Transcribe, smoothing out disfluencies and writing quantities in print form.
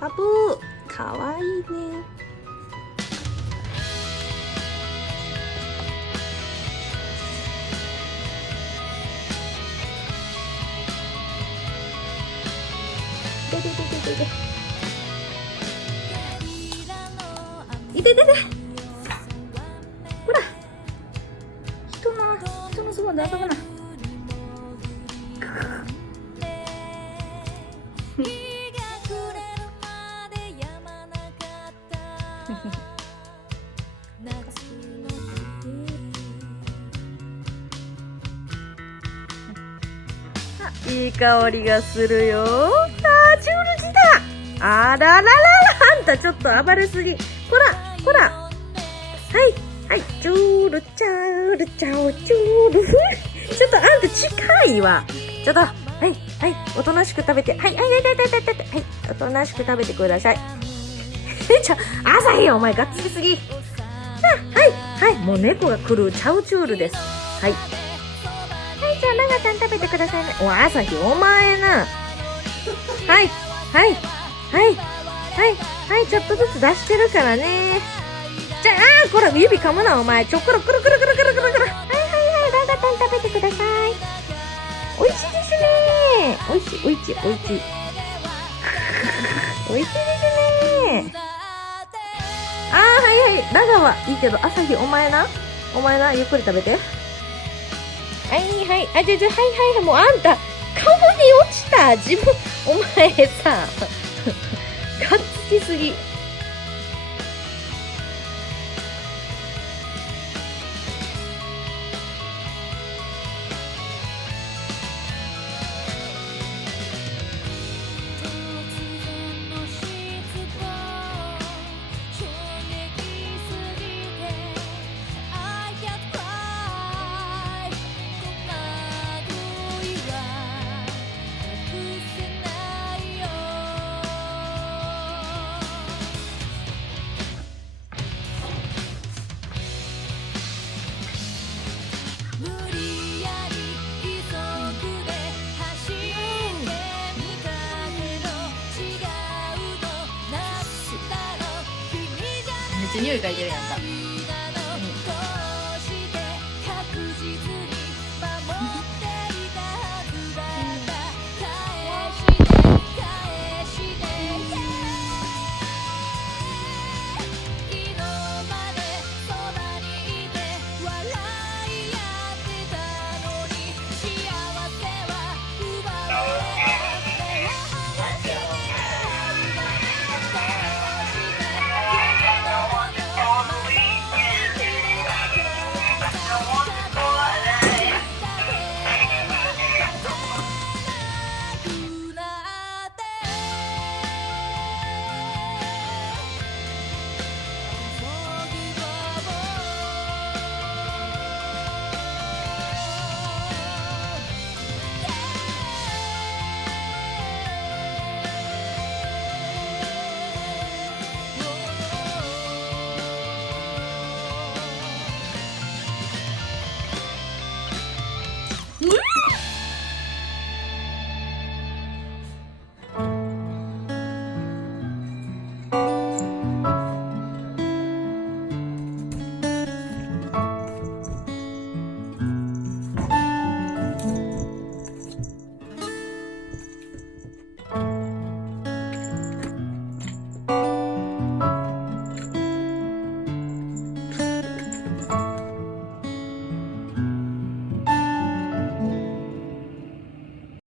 パプーかわいいね。ででででででいててて、ほら人のそばで遊ぶな。いい香りがするよ。あー、チュールジだ。あらららら、あんたちょっと暴れすぎ。こらこら、はいはい、チュールチャールチャーチュールちょっとあんた近いわ。ちょっとはいはい、おとなしく食べて、はいはいはいはいはいはい、おとなしく食べてください。朝日よ、お前がっつりすぎ。はいはい、もう猫が来るチャウチュールです。はいはい、じゃあ長さん食べてくださいね。お、朝日お前な。はいはいはいはいはい、ちょっとずつ出してるからね。じゃあ、これ指噛むなお前。ちょ、くるくるくるくるくるくるくる。はいはいはい、長さん食べてください。おいしいですね。おいしいおいしいおいしいおいしいですね。あー、はいはい、長はいいけど、朝日お前な、お前な、ゆっくり食べて。はいはい、あ、はいはい、もうあんた顔に落ちた。自分お前さがっつきすぎ。めっちゃ匂い嗅いでるやんか。